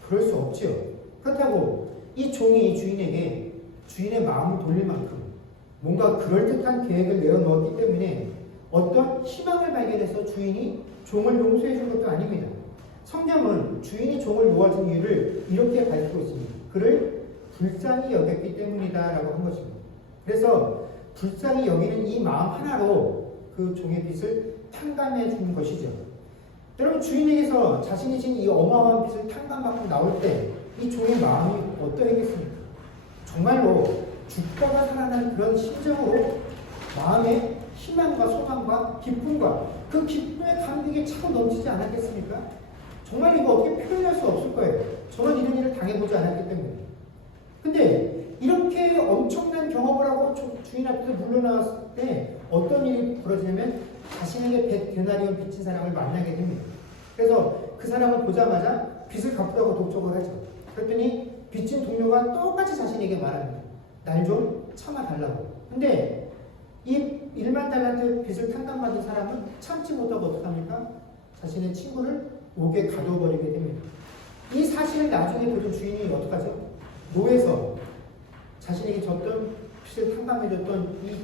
그럴 수 없지요. 그렇다고 이 종이 주인에게 주인의 마음을 돌릴 만큼 뭔가 그럴듯한 계획을 내어놓았기 때문에 어떤 희망을 발견해서 주인이 종을 용서해 준 것도 아닙니다. 성경은 주인이 종을 놓아준 이유를 이렇게 밝히고 있습니다. 그를 불쌍히 여겼기 때문이다 라고 한 것입니다. 그래서 불쌍히 여기는 이 마음 하나로 그 종의 빚을 탕감해 주는 것이죠. 여러분 주인에게서 자신이 진 이 어마어마한 빚을 탕감받고 나올 때 이 종의 마음이 어떠했겠습니까? 정말로 죽다가 살아나는 그런 심정으로 마음의 희망과 소망과 기쁨과 그 기쁨의 감격이 차고 넘치지 않았겠습니까? 정말 이거 어떻게 표현할 수 없을 거예요. 저는 이런 일을 당해보지 않았기 때문에. 근데 이렇게 엄청난 경험을 하고 주인 앞에서 물러나왔을 때 어떤 일이 벌어지냐면 자신에게 100데나리온 빚진 사람을 만나게 됩니다. 그래서 그 사람을 보자마자 빚을 갚으라고 독촉을 하죠. 그랬더니 빚진 동료가 똑같이 자신에게 말합니다. 날 좀 참아달라고. 근데 이 1만 달란트 빚을 탕감받은 사람은 참지 못하고 어떻게 합니까? 자신의 친구를 옥에 가둬버리게 됩니다. 이 사실을 나중에 보던 주인이 어떡하죠? 노에서 자신에게 졌던 빚을 탕감해줬던 이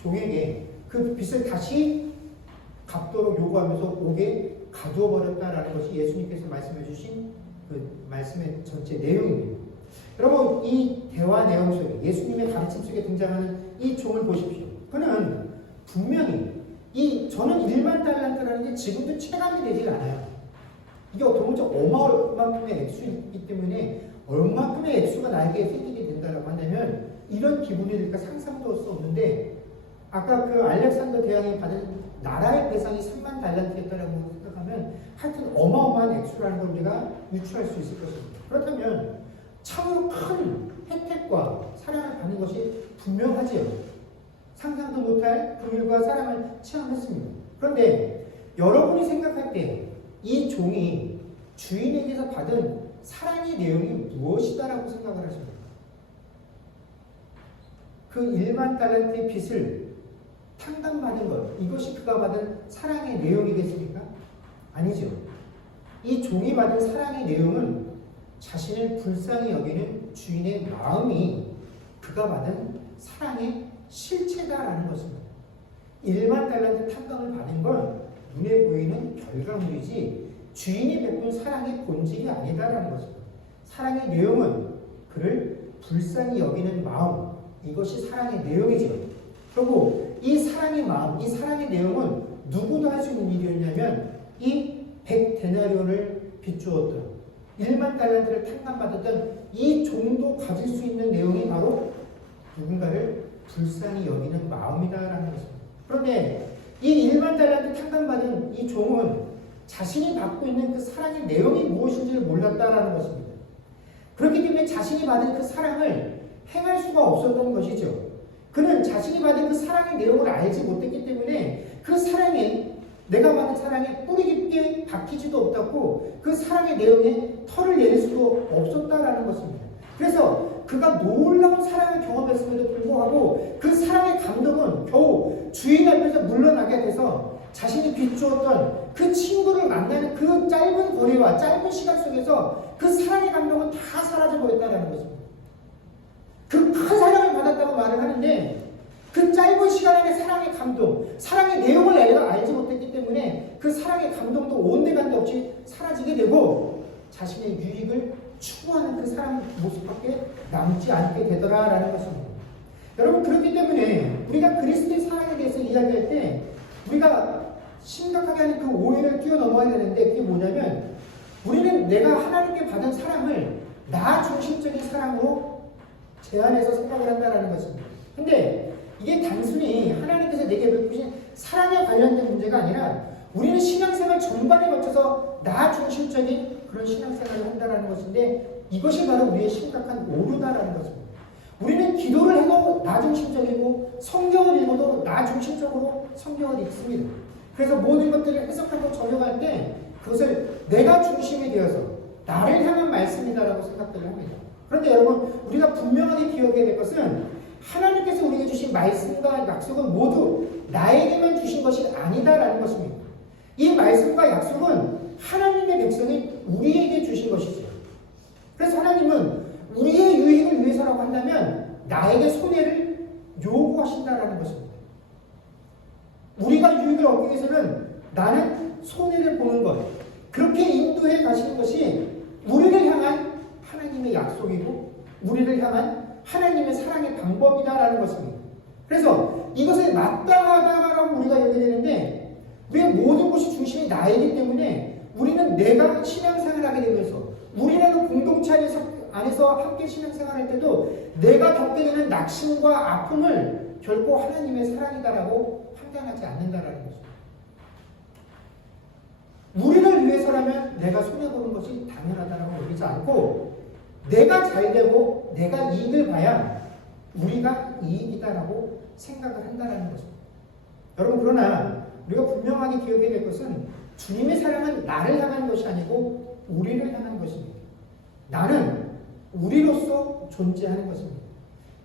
종에게 그 빚을 다시 갚도록 요구하면서 옥에 가두어버렸다라는 것이 예수님께서 말씀해 주신 그 말씀의 전체 내용입니다. 여러분 이 대화 내용 속에 예수님의 가르침 속에 등장하는 이 종을 보십시오. 그는 분명히 저는 1만 달란트라는 게 지금도 체감이 되질 않아요. 이게 도무지 어마어마큼의 액수이기 때문에 얼마큼의 액수가 나에게 생기게 된다라고 한다면 이런 기분이 될까 상상도 할 수 없는데 아까 그 알렉산더 대왕이 받은 나라의 배상이 3만 달란트였다라고 생각하면 하여튼 어마어마한 액수라는 걸 우리가 유추할 수 있을 것입니다. 그렇다면 참으로 큰 혜택과 사랑을 받는 것이 분명하지요. 상상도 못할 긍휼과 사랑을 체험했습니다. 그런데 여러분이 생각할 때 이 종이 주인에게서 받은 사랑의 내용이 무엇이다라고 생각을 하십니까? 그 1만 달란트의 빚을 탕감받은 것, 이것이 그가 받은 사랑의 내용이겠습니까? 아니죠. 이 종이 받은 사랑의 내용은 자신을 불쌍히 여기는 주인의 마음이 그가 받은 사랑의 실체다라는 것입니다. 1만 달란트 탕감을 받은 건 눈에 보이는 결과물이지 주인이 베푼 사랑의 본질이 아니다라는 것입니다. 사랑의 내용은 그를 불쌍히 여기는 마음, 이것이 사랑의 내용이죠. 그리고 이 사랑의 마음, 이 사랑의 내용은 누구도 할 수 있는 일이었냐면 이 100데나리온을 빚주었던 1만 달란트를 탕감받았던 이 종도 가질 수 있는 내용이 바로 누군가를 불쌍히 여기는 마음이다라는 것입니다. 그런데 이 1만 달란트 탕감받은 이 종은 자신이 받고 있는 그 사랑의 내용이 무엇인지를 몰랐다라는 것입니다. 그렇기 때문에 자신이 받은 그 사랑을 행할 수가 없었던 것이죠. 그는 자신이 받은 그 사랑의 내용을 알지 못했기 때문에 그 사랑에, 내가 받은 사랑에 뿌리 깊게 박히지도 없었고 그 사랑의 내용에 털을 내릴 수도 없었다라는 것입니다. 그래서 그가 놀라운 사랑을 경험했음에도 불구하고 그 사랑의 감동은 겨우 주인 앞에서 물러나게 돼서 자신이 빚주었던 그 친구를 만나는 그 짧은 거리와 짧은 시간 속에서 그 사랑의 감동은 다 사라져버렸다는 것입니다. 그 큰 사랑을 받았다고 말을 하는데 그 짧은 시간 안에 사랑의 감동, 사랑의 내용을 내가 알지 못했기 때문에 그 사랑의 감동도 온데간데 없이 사라지게 되고 자신의 유익을 추구하는 그 사랑 모습밖에 남지 않게 되더라라는 것입니다. 여러분, 그렇기 때문에 우리가 그리스도의 사랑에 대해서 이야기할 때 우리가 심각하게 하는 그 오해를 뛰어넘어야 되는데 그게 뭐냐면 우리는 내가 하나님께 받은 사랑을 나 중심적인 사랑으로 제한해서 생각을 한다는 것입니다. 근데 이게 단순히 하나님께서 내게 베푸신 사랑에 관련된 문제가 아니라 우리는 신앙생활 전반에 거쳐서 나 중심적인 그런 신앙생활을 한다는 것인데 이것이 바로 우리의 심각한 오류다라는 것입니다. 우리는 기도를 해도 나 중심적이고 성경을 읽어도 나 중심적으로 성경을 읽습니다. 그래서 모든 것들을 해석하고 적용할 때 그것을 내가 중심이 되어서 나를 향한 말씀이다라고 생각들을 합니다. 그런데 여러분, 우리가 분명하게 기억해야 될 것은 하나님께서 우리에게 주신 말씀과 약속은 모두 나에게만 주신 것이 아니다라는 것입니다. 이 말씀과 약속은 하나님의 백성이 우리에게 주신 것이죠. 그래서 하나님은 우리의 유익을 위해서라고 한다면 나에게 손해를 요구하신다라는 것입니다. 우리가 유익을 얻기 위해서는 나는 손해를 보는 것, 그렇게 인도해 가시는 것이 우리를 향한 하나님의 약속이고 우리를 향한 하나님의 사랑의 방법이다라는 것입니다. 그래서 이것을 마땅하다라고 우리가 얘기해야 되는데 왜 모든 것이 중심이 나이기 때문에 우리는 내가 신앙생활을 하게 되면서 우리라는 공동체 안에서 함께 신앙생활할 때도 내가 겪게 되는 낙심과 아픔을 결코 하나님의 사랑이다라고 판단하지 않는다라는 것입니다. 우리를 위해서라면 내가 손해보는 것이 당연하다고 여기지 않고 내가 잘되고 내가 이익을 봐야 우리가 이익이다라고 생각을 한다는 것입니다. 여러분, 그러나 우리가 분명하게 기억해야 될 것은 주님의 사랑은 나를 향한 것이 아니고 우리를 향한 것입니다. 나는 우리로서 존재하는 것입니다.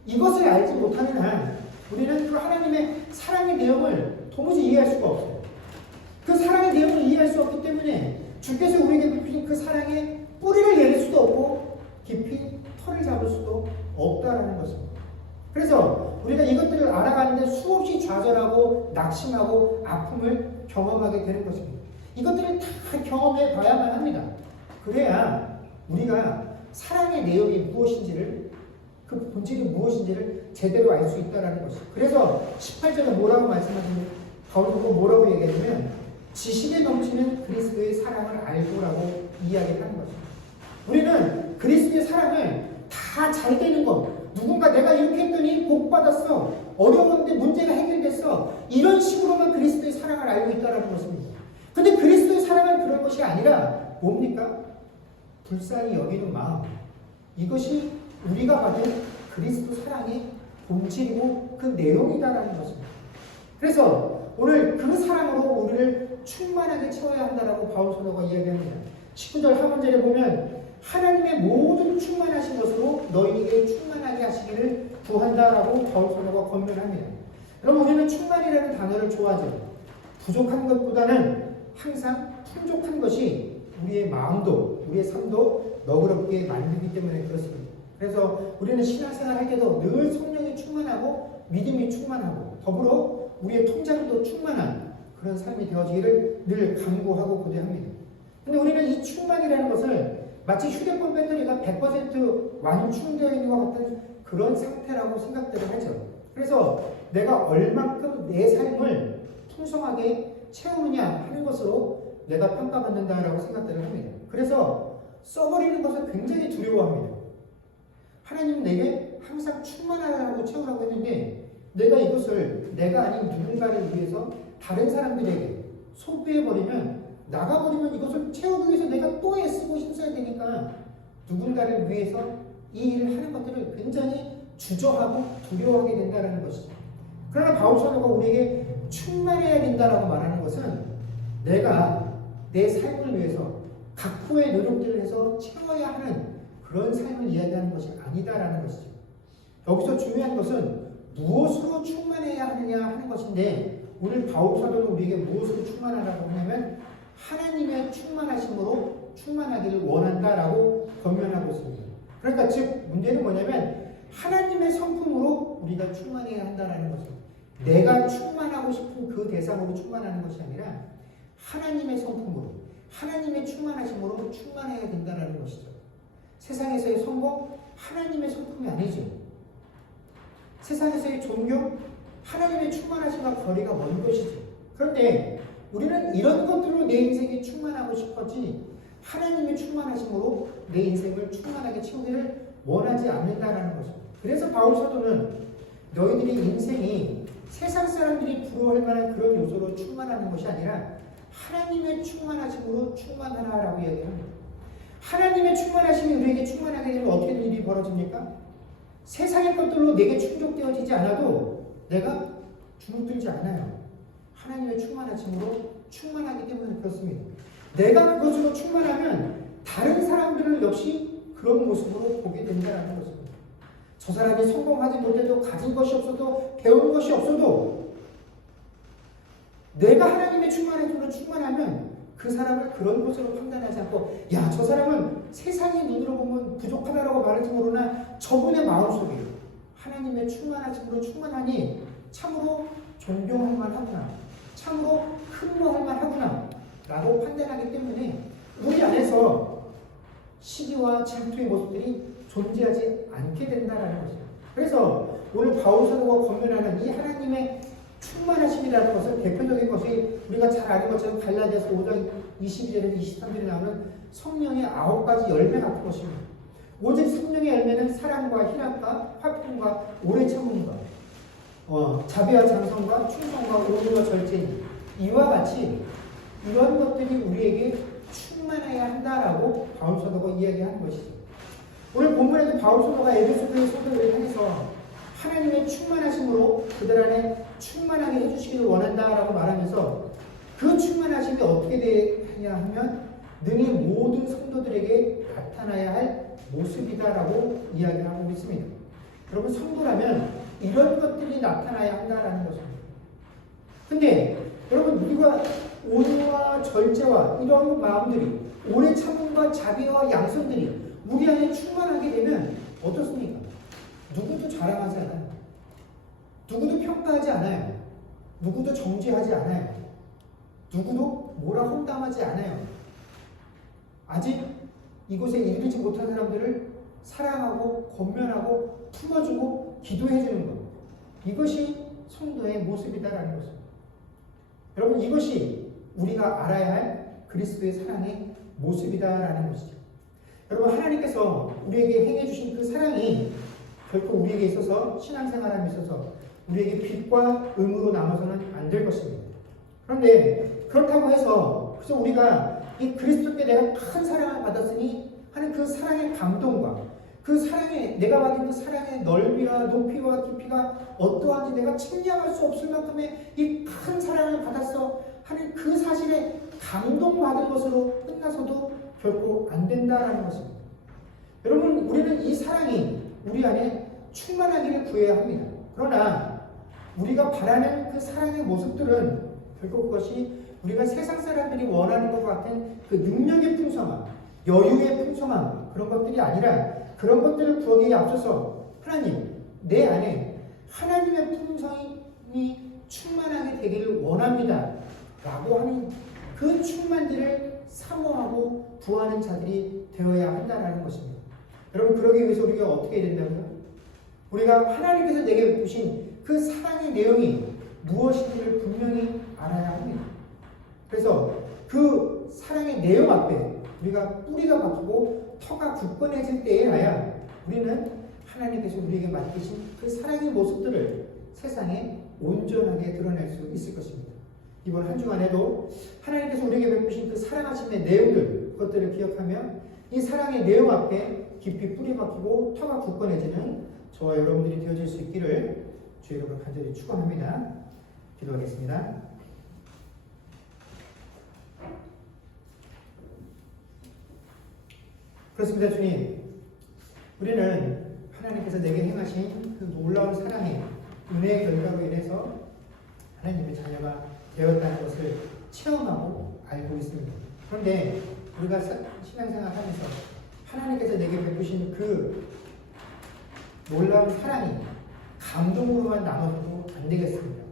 이것을 알지 못하는 한 우리는 그 하나님의 사랑의 내용을 도무지 이해할 수가 없어요. 그 사랑의 내용을 이해할 수 없기 때문에 주께서 우리에게 베푸신 그 사랑에 뿌리를 내릴 수도 없고 깊이 털을 잡을 수도 없다라는 것입니다. 그래서 우리가 이것들을 알아가는데 수없이 좌절하고 낙심하고 아픔을 경험하게 되는 것입니다. 이것들을 다 경험해 봐야만 합니다. 그래야 우리가 사랑의 내용이 무엇인지를, 그 본질이 무엇인지를 제대로 알 수 있다는 것입니다. 그래서 18절에 뭐라고 말씀하시는, 바울도 뭐라고 얘기하냐면 지식에 넘치는 그리스도의 사랑을 알고라고 이야기를 하는 것입니다. 우리는 그리스도의 사랑을 다 잘 되는 것, 누군가 내가 이렇게 했더니 복 받았어, 어려운데 문제가 해결됐어, 이런 식으로만 그리스도의 사랑을 알고 있다는 것입니다. 근데 그리스도의 사랑은 그런 것이 아니라 뭡니까? 불쌍히 여기는 마음, 이것이 우리가 받은 그리스도 사랑의 본질이고 그 내용이다라는 것입니다. 그래서 오늘 그 사랑으로 우리를 충만하게 채워야 한다라고 바울 사도가 이야기합니다. 19절 하반절에 보면 하나님의 모든 충만하신 것으로 너희에게 충만하게 하시기를 구한다라고 바울 사도가 권면합니다. 여러분, 우리는 충만이라는 단어를 좋아하죠. 부족한 것보다는 항상 풍족한 것이 우리의 마음도 우리의 삶도 너그럽게 만들기 때문에 그렇습니다. 그래서 우리는 신앙생활 할 때도 늘 성령이 충만하고 믿음이 충만하고 더불어 우리의 통장도 충만한 그런 삶이 되어지기를 늘 간구하고 고대합니다. 근데 우리는 이 충만이라는 것을 마치 휴대폰 배터리가 100% 완충되어 있는 것 같은 그런 상태라고 생각들을 하죠. 그래서 내가 얼만큼 내 삶을 풍성하게 채우느냐 하는 것으로 내가 평가받는다라고 생각들을 합니다. 그래서 써버리는 것을 굉장히 두려워합니다. 하나님은 내게 항상 충만하라고 채우라고 했는데 내가 이것을 내가 아닌 누군가를 위해서 다른 사람들에게 소비해버리면 나가버리면 이것을 채우기 위해서 내가 또 애쓰고 힘써야 되니까 누군가를 위해서 이 일을 하는 것들을 굉장히 주저하고 두려워하게 된다는 것이죠. 그러나 바울 사도가 우리에게 충만해야 된다라고 말하는 것은 내가 내 삶을 위해서 각고의 노력들을 해서 채워야 하는 그런 삶을 이야기하는 것이 아니다라는 것이죠. 여기서 중요한 것은 무엇으로 충만해야 하느냐 하는 것인데 오늘 바울 사도는 우리에게 무엇으로 충만하라고 하냐면 하나님의 충만하심으로 충만하기를 원한다라고 권면하고 있습니다. 그러니까 즉 문제는 뭐냐면 하나님의 성품으로 우리가 충만해야 한다라는 것입니다. 내가 충만하고 싶은 그 대상으로 충만하는 것이 아니라 하나님의 성품으로 하나님의 충만하심으로 충만해야 된다는 것이죠. 세상에서의 성공 하나님의 성품이 아니죠. 세상에서의 존경 하나님의 충만하심과 거리가 먼 것이죠. 그런데 우리는 이런 것들로 내 인생이 충만하고 싶었지 하나님의 충만하심으로 내 인생을 충만하게 채우기를 원하지 않는다는 것입니다. 그래서 바울 사도는 너희들이 인생이 세상 사람들이 부러워할 만한 그런 요소로 충만하는 것이 아니라 하나님의 충만하심으로 충만하라고 얘기합니다. 하나님의 충만하심이 우리에게 충만하게 되면 어떻게 일이 벌어집니까? 세상의 것들로 내게 충족되어지지 않아도 내가 주눅들지 않아요. 하나님의 충만하심으로 충만하기 때문에 그렇습니다. 내가 그것으로 충만하면 다른 사람들을 역시 그런 모습으로 보게 된다는 것입니다. 저 사람이 성공하지 못해도 가진 것이 없어도 배운 것이 없어도 내가 하나님의 충만함으로 충만하면 그 사람을 그런 것으로 판단하지 않고 야, 저 사람은 세상의 눈으로 보면 부족하다라고 말할지 모르나 저분의 마음속에 하나님의 충만하심으로 충만하니 참으로 존경할 만하구나, 참으로 흠모할 만하구나 라고 판단하기 때문에 우리 안에서 시기와 질투의 모습들이 존재하지 않게 된다는 것입니다. 그래서 오늘 바울 사도가 권면하는 이 하나님의 충만하심이라는 것은 대표적인 것이 우리가 잘 아는 것처럼 갈라디아서 5장 22절에서 23절에 나오는 성령의 9가지 열매 같은 것입니다. 오직 성령의 열매는 사랑과 희락과 화평과 오래 참음과 자비와 장성과 충성과 온유와 절제니 이와 같이 이런 것들이 우리에게 충만해야 한다라고 바울 사도가 이야기하는 것이죠. 오늘 본문에도 바울 사도가 에베소 교회 성도들을 향해서 하나님의 충만하심으로 그들 안에 충만하게 해주시기를 원한다라고 말하면서 그 충만하심이 어떻게 되냐 하면 능히 모든 성도들에게 나타나야 할 모습이다라고 이야기를 하고 있습니다. 여러분, 성도라면 이런 것들이 나타나야 한다라는 것입니다. 근데 여러분, 우리가 온유와 절제와 이런 마음들이 오래 참음과 자비와 양선들이 우리 안에 충만하게 되면 어떻습니까? 누구도 자랑하지 않아요. 누구도 평가하지 않아요. 누구도 정죄하지 않아요. 누구도 뭐라 험담하지 않아요. 아직 이곳에 이르지 못한 사람들을 사랑하고 권면하고 품어주고 기도해주는 것. 이것이 성도의 모습이다라는 것입니다. 여러분, 이것이 우리가 알아야 할 그리스도의 사랑의 모습이다라는 것이죠. 여러분, 하나님께서 우리에게 행해주신 그 사랑이 결코 우리에게 있어서 신앙생활함에 있어서 우리에게 빛과 음으로 남아서는 안 될 것입니다. 그런데 그렇다고 해서 그래서 우리가 이 그리스도께 내가 큰 사랑을 받았으니 하는 그 사랑의 감동과 그 사랑의 내가 받은 그 사랑의 넓이와 높이와 깊이가 어떠한지 내가 측량할 수 없을 만큼의 이 큰 사랑을 받았어 하는 그 사실에 감동받은 것으로 끝나서도 결코 안 된다라는 것입니다. 여러분, 우리는 이 사랑이 우리 안에 충만하기를 구해야 합니다. 그러나 우리가 바라는 그 사랑의 모습들은 결국 그것이 우리가 세상 사람들이 원하는 것 같은 그 능력의 풍성함, 여유의 풍성함 그런 것들이 아니라 그런 것들을 구하기에 앞서서 하나님, 내 안에 하나님의 풍성이 충만하게 되기를 원합니다 라고 하는 그 충만들을 사모하고 구하는 자들이 되어야 한다는 것입니다. 여러분, 그러기 위해서 우리가 어떻게 해야 된다고요? 우리가 하나님께서 내게 주신 그 사랑의 내용이 무엇인지를 분명히 알아야 합니다. 그래서 그 사랑의 내용 앞에 우리가 뿌리가 박히고 터가 굳건해질 때에야 우리는 하나님께서 우리에게 맡기신 그 사랑의 모습들을 세상에 온전하게 드러낼 수 있을 것입니다. 이번 한 주간에도 하나님께서 우리에게 베푸신 그 사랑하심의 내용들, 그것들을 기억하며 이 사랑의 내용 앞에 깊이 뿌리 박히고 터가 굳건해지는 저와 여러분들이 되어질 수 있기를 주의 이름으로 간절히 축원합니다. 기도하겠습니다. 그렇습니다. 주님, 우리는 하나님께서 내게 행하신 그 놀라운 사랑의 은혜의 결과로 인해서 하나님의 자녀가 되었다는 것을 체험하고 알고 있습니다. 그런데 우리가 신앙생활 하면서 하나님께서 내게 베푸신 그 놀라운 사랑이 감동으로만 남아서도 안 되겠습니다.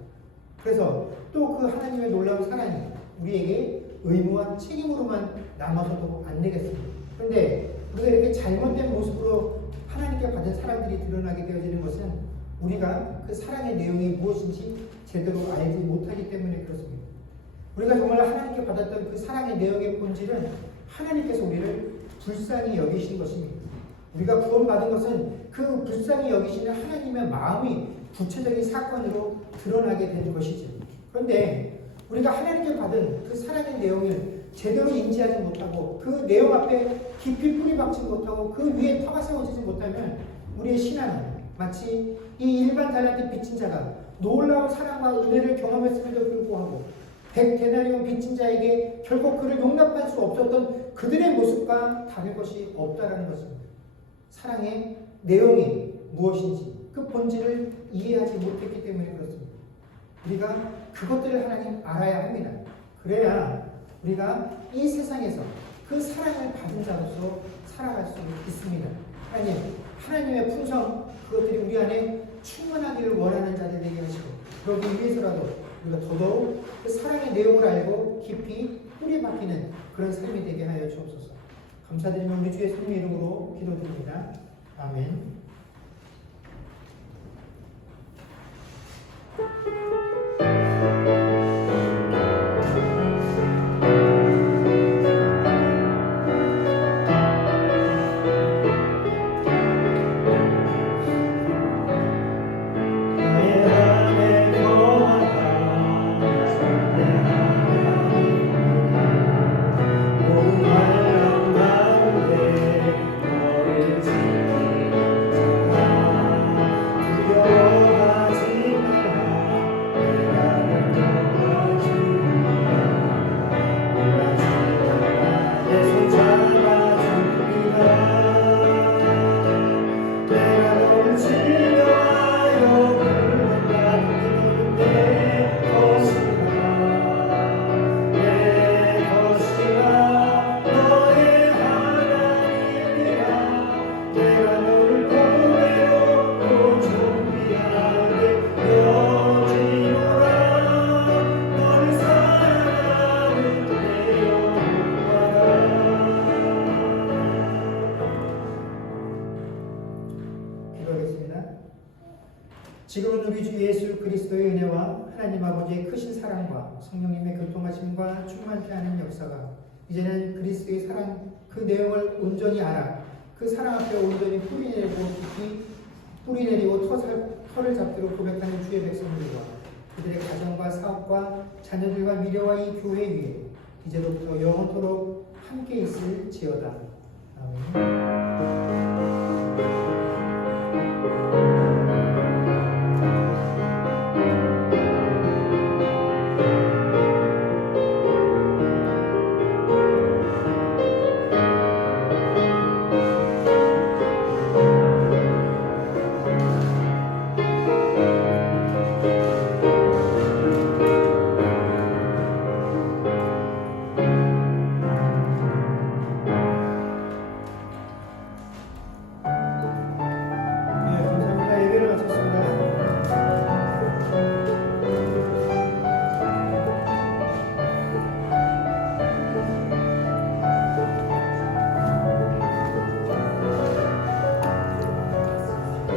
그래서 또 그 하나님의 놀라운 사랑이 우리에게 의무와 책임으로만 남아서도 안 되겠습니다. 그런데 우리가 이렇게 잘못된 모습으로 하나님께 받은 사랑들이 드러나게 되어지는 것은 우리가 그 사랑의 내용이 무엇인지 제대로 알지 못하기 때문에 그렇습니다. 우리가 정말 하나님께 받았던 그 사랑의 내용의 본질은 하나님께서 우리를 불쌍히 여기신 것입니다. 우리가 구원받은 것은 그 불쌍히 여기시는 하나님의 마음이 구체적인 사건으로 드러나게 되는 것이지. 그런데 우리가 하나님께 받은 그 사랑의 내용을 제대로 인지하지 못하고 그 내용 앞에 깊이 뿌리 박지 못하고 그 위에 터가 세워지지 못하면 우리의 신앙은 마치 이 일반 달란트 빚진 자가 놀라운 사랑과 은혜를 경험했음에도 불구하고 100데나리온 빚진 자에게 결국 그를 용납할 수 없었던 그들의 모습과 다를 것이 없다라는 것입니다. 사랑의 내용이 무엇인지 그 본질을 이해하지 못했기 때문에 그렇습니다. 우리가 그것들을 하나님 알아야 합니다. 그래야 우리가 이 세상에서 그 사랑을 받은 자로서 살아갈 수 있습니다. 하나님의 풍성 그것들이 우리 안에 충만하기를 원하는 자들 되게 하시고 그러기 위해서라도 우리가 더더욱 그 사랑의 내용을 알고 깊이 뿌리 박히는 그런 삶이 되게 하여 주옵소서. 감사드리며 우리 주 예수님의 이름으로 기도드립니다. 아멘. 지금은 우리 주 예수 그리스도의 은혜와 하나님 아버지의 크신 사랑과 성령님의 교통하심과 충만케 하는 역사가 이제는 그리스도의 사랑 그 내용을 온전히 알아 그 사랑 앞에 온전히 뿌리 내리고 터를 잡기로 고백하는 주의 백성들과 그들의 가정과 사업과 자녀들과 미래와 이 교회 위에 이제부터 영원토록 함께 있을지어다. 아멘.